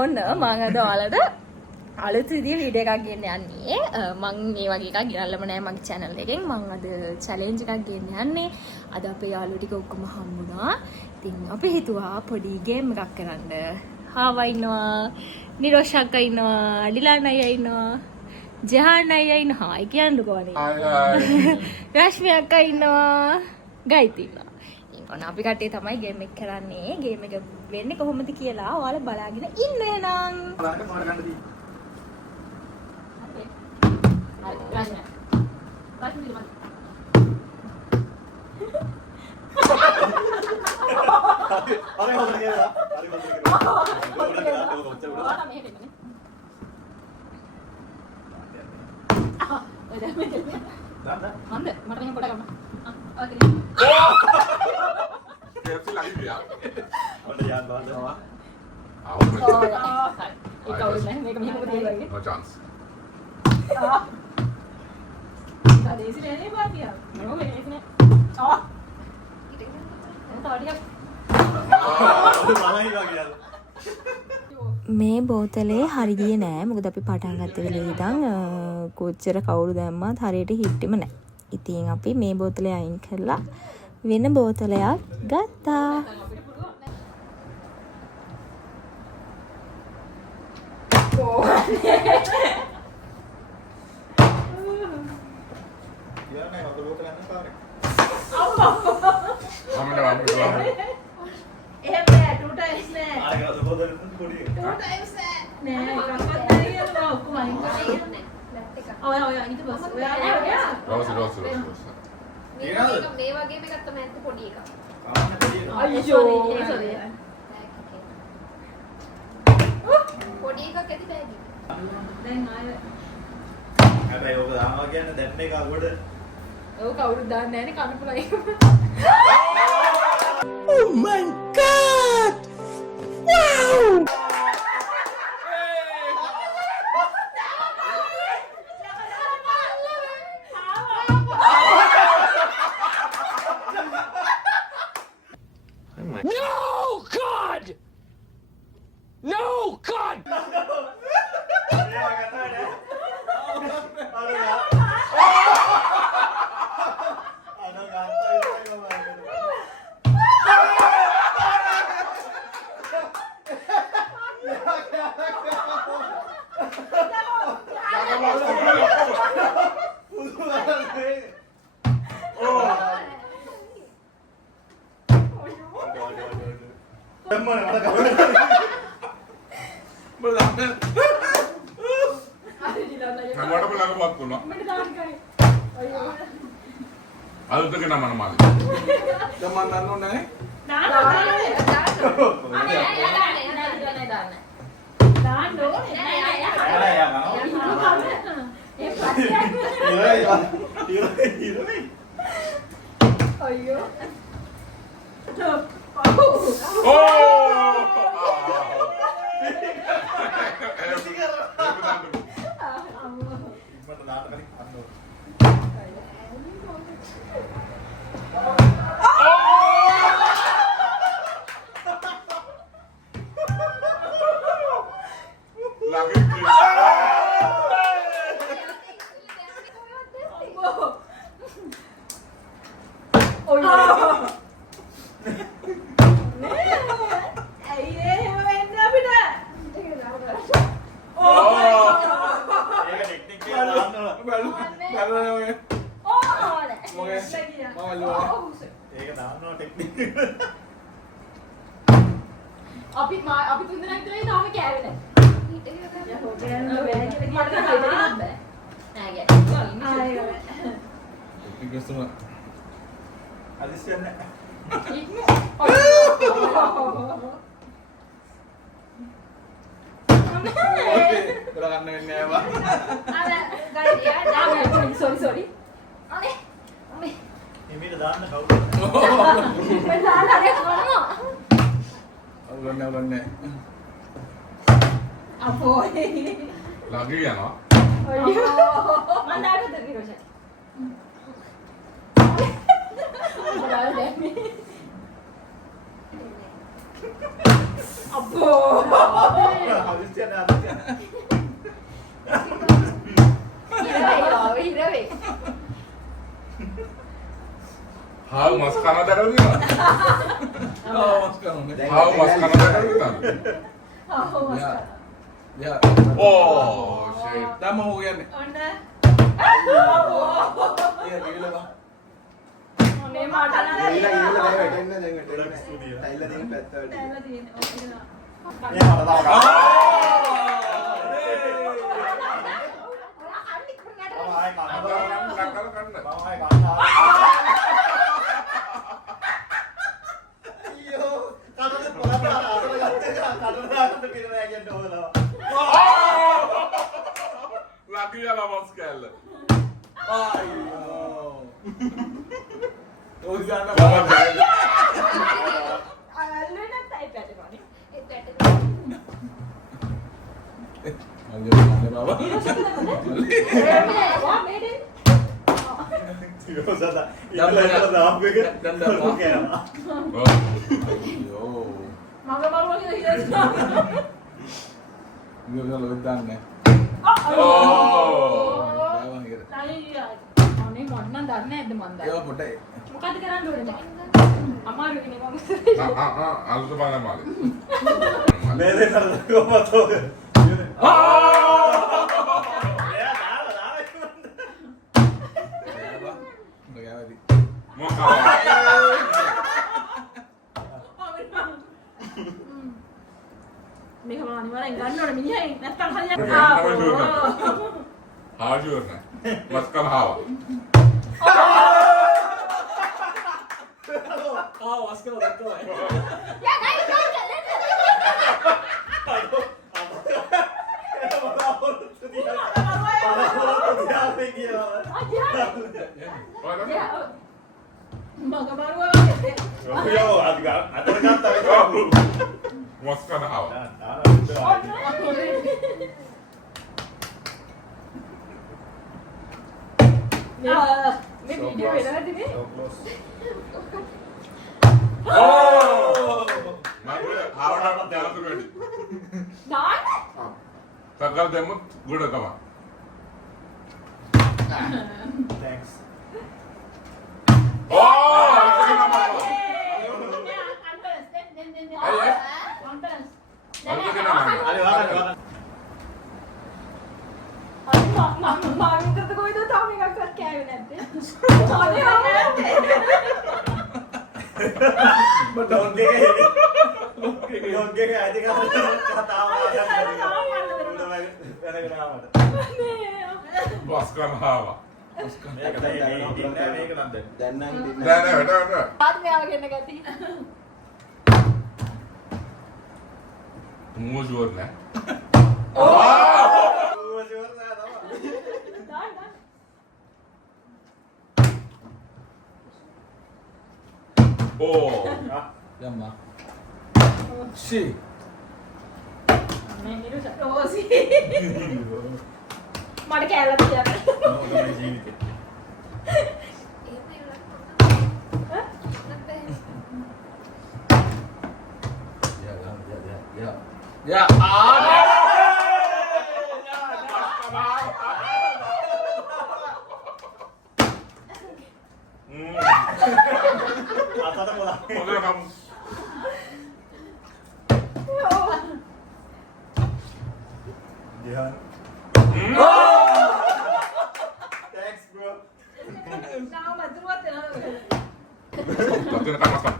ඔන්න මම අද ඔයාලට අලුත් විදිහේ වීඩියෝ එකක් ගෙන්න යන්නේ. මම මේ වගේ එකක් ගෙනල්ලම නැහැ මගේ channel එකෙන්. මම අද challenge එකක් ගෙන්න යන්නේ. අද අපේ යාළුවෝ ටික ඔක්කොම හම්බුණා. ඉතින් අපි හිතුවා පොඩි game එකක් කරන්න. හාවා ඉන්නවා, නිරෝෂ් අක්කා ඉන්නවා, ඩිලාන් අයියා ඉන්නවා, ජහාන් අයියා ඉන්නවා. හායි කියන්නකෝ අනේ. රශ්මි අක්කා ඉන්නවා, ගයිති ඉන්නවා. ඔන්න අපි කට්ටිය තමයි ගේම් එක කරන්නේ. ගේම් එක වෙන්නේ කොහොමද කියලා ඔයාලා බලාගෙන ඉන්න එහෙනම්. බලන්න මොකද ගන්නද? හරි රාජ්‍ය. රාජ්‍ය දිලමන්. අර හොඳ කියලා. හරි හොඳ කියලා. ඔය දැන් මේක. දාන්න. මන්ද මට මෙහෙම පොඩ ගන්න. ඔකේ. KFC lagi dia. Udah jangan banget sama. Ikaw rin na, may kami lagi. No chance. Tadi sini ini apa dia? Mau main sini. Oh. මේ බෝතලේ හරි ගියේ නෑ. මොකද අපි පටන් ගත්ත වෙලේ ඉඳන් කොච්චර කවුරු දැම්මත් හරියට හිටෙම නෑ. ඉතින් අපි මේ බෝතලේ අයින් කරලා වෙන බෝතලයක් ගත්තා. මේ වගේ එකක් තමයි ඇත්ත පොඩි එකක්. අයියෝ. පොඩි එකක් ඇති බෑගි. දැන් ආය. හැබැයි ඕක දානවා කියන්නේ දැන් එක අගොඩ. ඕක කවුරුත් දාන්නේ නැහැ නේ කනපුලයි. Oh my god! Wow! No, God! No, God! Aduh, kena mana-mana. Teman nano nih. අපි තුන්දෙනා විතරයි තාම කෑවේ නැහැ. Sorry. Ini දාන්න කවුද? Ulan-ulan. Apoy. Lagi ya, no? Mana ada tadi Rosa? Ada deh. Apoy. අවිස්යන අවිස්යන. ඉරවේ. හාව මස් කන දැකලා තියෙනවද? හාව මස් කන දැකලා තියෙනවද? ඕ shit. දැන් මම කියන්නේ. ඔන්න මේ මාටලා ගොඩක් ස්තුතියි. ඇල්ල තියෙන ඕක මේ මට තව ගන්න. ආයි කන්න. කන්න. මම ආයි කන්න. අයියෝ කඩේ පොළට අතට ගත්තේ කඩට දාන්න පිරලා කියන්න ඕනවා. ලකී යලා මස් කැල්ල. අයියෝ. ඔය ගන්න මම බෑ. බෑ. අල්ලුවේ නැත්නම් ඒ පැටේ ඒ පැට අයියෝ බාබා. තියෝ සදා. ඉතල දාපු එක. දැන් දාපුවා. ඕකේ යනවා. අයියෝ. මම බලුවා කියලා ඉතින් ඔය දන්නේ. අනේ මොන්න දන්නේ නැද්ද මන් ඒව දන්නේ පොඩේ. මොකද කරන්න ඕනේ අමාරුයි නේ මම අලුත බලන්න මාලේ. මේ දෙන්නට කොහොමද ඔය? එයා දාලා ඉන්නවද? බාබා. ඔයාවදී. මොකක්ද? මේක මම අනිවාර්යෙන් ගන්න ඕනේ මිනිහා නැත්තම් හරියන්නේ තමයි හාජුවර නෑ. මස් කන හාව. වස් කරලා දැක්කවා. මග බරුවා මස් කන හාව. මේ වීඩියෝ වෙනවද මේ මගේ හාවට දැලතු වැඩි. දාන්න සකල් දෙමුත් ගොඩ තමයි. Thanks. ඔක්ගේ ඇති කතාව බස් කන හාව. මේක මේක නම් දැන් දැන් නම් නෑ නෑ වැට. ආත්මයාව ගෙන්න ගති. මූ ජෝර් නෑ. ඕ. යම්මා. ෂී. මේ නිරුෂ රෝසි මට කැලලා තියන්න ජීවිතේ එහෙම ඉවරක් යා අතට මොලා හොඳට කමු. දිහා thanks bro නාම මතුවත් දත් වෙනකන් මස් කන.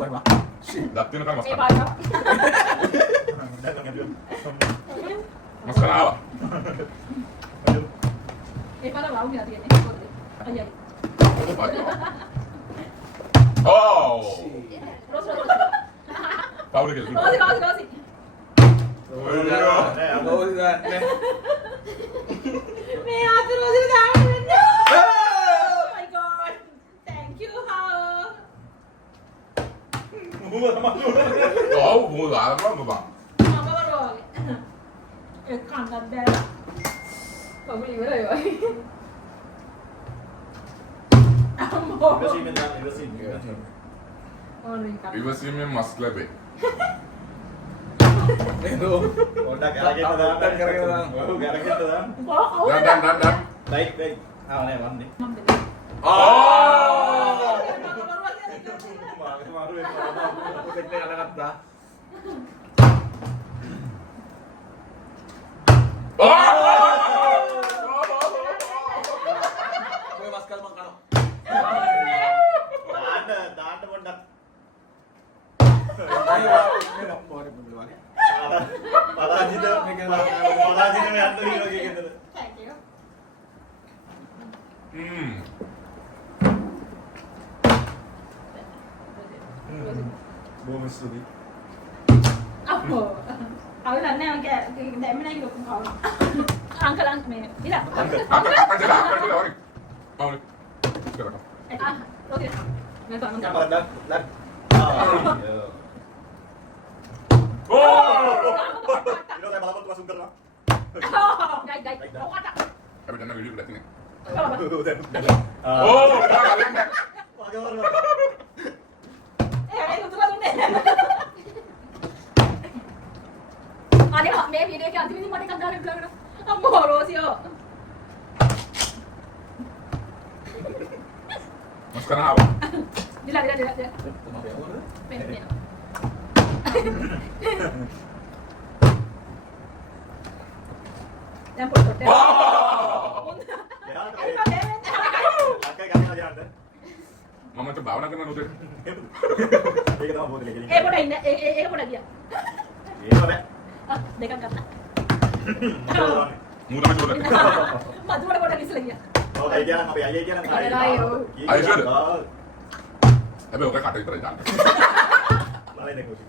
ඔය මා. ෂී. දත් වෙනකන් මස් ඒ කන. බාලා මස් කන හාව. ඒ බාලා වව් ගියා තියෙන්නේ පොඩ්ඩක් අයියයි ඕ. රෝසි පවුල කියලා. රෝසි රෝසි ඔය දාන්නේ. මේ ආත රෝසි දාන්න වෙන්න oh my god thank you how ඔව් මූ දාන්න බා. මම බරුවා ඒ කන්නත් බෑලා ඔබ ඉවරයි වයි අම්මෝ ඉවසීමෙන් දාන්න ඉවසීම ඕනේ කන්න ඉවසීමෙන් මස් ලැබේ. Itu. පොඩ්ඩක් අරගෙන දාන්න. පොඩ්ඩක් කරගෙන දාන්න. ඔව් අරගෙන දාන්න. Dan. Bike bike. ආ නේ වන්නේ. Oh! මාරු වෙනවා. Pokoknya kata-kata. Gue maskal Bang Kano. දාන්න පොඩ්ඩක්. Ayo, ini mau boleh duluan. පරාජිත යන්න කියලා කියනද? Thank you. බොහොම ස්තුතියි. අපෝ. අවු දන්නේ මම දැම්මේ නැහැ ලොකු කවුරු. අංකල් මේ ඉලා. Apa jelas? Mau nih. Sekarang. ඔකේ. මම ගන්න. පොඩ්ඩක් ලක්. ඊළඟ බලපොත් වසුන් කරනවා. ගයි. ඔකට. Tapi jangan video lihat ini. Oh, Oh, kalian deh. වගේ වරම. ඒක තුලා දුන්නේ. අනේ මේ වීඩියෝ එකේ අන්තිමේදී මට එකක් දාන්න ගන්න. අම්මෝ රෝසියෝ. Mas sekarang apa? දිලා. Kenapa ya? මේ. දැන් පොඩ්ඩක්. ලක්කයි ගන්න යන්න. Mama coba awak nak udah. ඒක තමයි පොතේ කියන්නේ. ඒ පොඩ ඉන්න ඒක පොඩ ගියා. ඒක බෑ. දෙකක් ගත්තා. Mudah macam mana? මදුවට පොඩ කිසලා ගියා. ඔව් ඒ කියන්නේ අපි අයියේ කියන අයියෝ. Aisyah. Tapi oke kata itu jangan. බලන්නේ කොහොමද?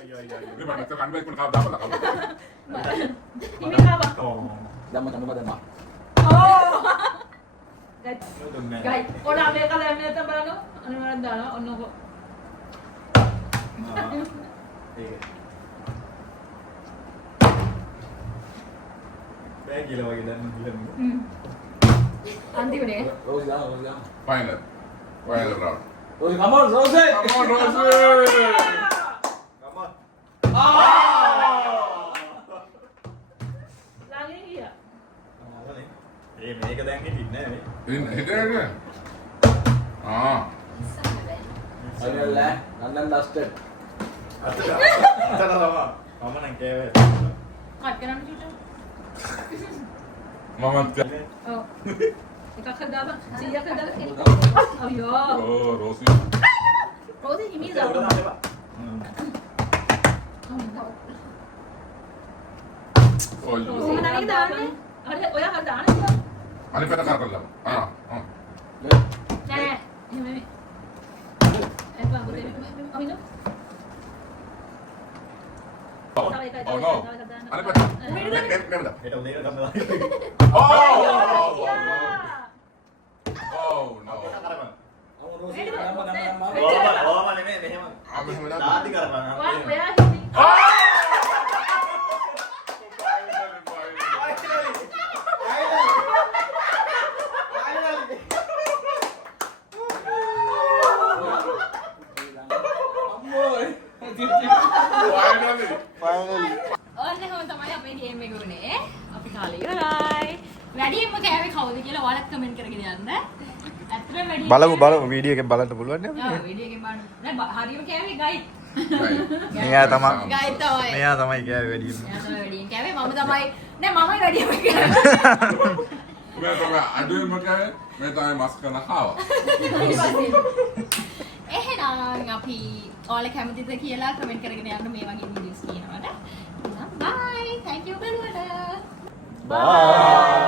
අයියෝ. Ini mana tu kan baik pun kau dapat lah kalau. හිමි කාවා. ඔව්. Dama dama. ඕ. දුන්නේ. ගයි. ඔලා මේක දැන් මෙතන බලන්න. අනිවාර්යෙන් දානවා. ඔන්නකො. ඒක. බෑ කියලා වගේ දැන් ගිලන්නේ. අන්තිමනේ. Rosi dah. Final round. Rosi, come on, Rosi. Come on, Rosie. Come on. ළඟින් ගියා. මේක දැන් හිටින්නේ නෑ මේ. Ini ini. Ah. Final lah. London dusted. අතට තමයි. මම නම් කෑවේ. කට් කරන්න කිව්වා. Mama. ඔව්. එකක් හදාපන්. 100ක් හදාලා කෙනෙක්. අයියෝ. Oh, Rosie. රෝසි හිමි උඩ දාන්න. දාන්න එපා. Oh, Rosie iya. නරක දාන්නේ. හරි ඔයා හරි දාන්න. Ani peta kar lah. Ah. නෑ. එහෙම නෙමෙයි. එපා පුතේ. අමිනෝ. Oh no. Ani peta. Nem. හෙට උදේට ගන්න. Oh. යා. Oh no. කරපන්. Kamu Rosi, dama. ඕම නෙමෙයි මෙහෙම. Apa sebenarnya? දාදි කරපන්. ඔයා හිමි. ඔන්න එහෙම තමයි අපේ ගේම් එක උනේ. අපි කාලේ ඉවරයි. වැඩියෙන්ම කෑවේ කවුද කියලා ඔයාලා කමෙන්ට් කරගෙන යන්න. ඇත්තටම වැඩි බලමු වීඩියෝ එකෙන් බලන්න පුළුවන් නේ ඔව් වීඩියෝ එකෙන් බලන්න. නෑ හරියම කෑවේ ගයි. මෙයා තමයි ගයි තමයි. මෙයා තමයි කෑවේ වැඩිම එයා තමයි වැඩියෙන් කෑවේ. මම තමයි නෑ මමයි වැඩියෙන්ම කෑවේ. मैं तो मैं ada yang makan, मैं तो मैं masker nak kau. එහෙනම් අපි ඔයාලා කැමතිද කියලා කමෙන්ට් කරගෙන යන්න මේ වගේ වීඩියෝස් කියනවාට. එහෙනම් bye. Thank you බලුවට. Bye.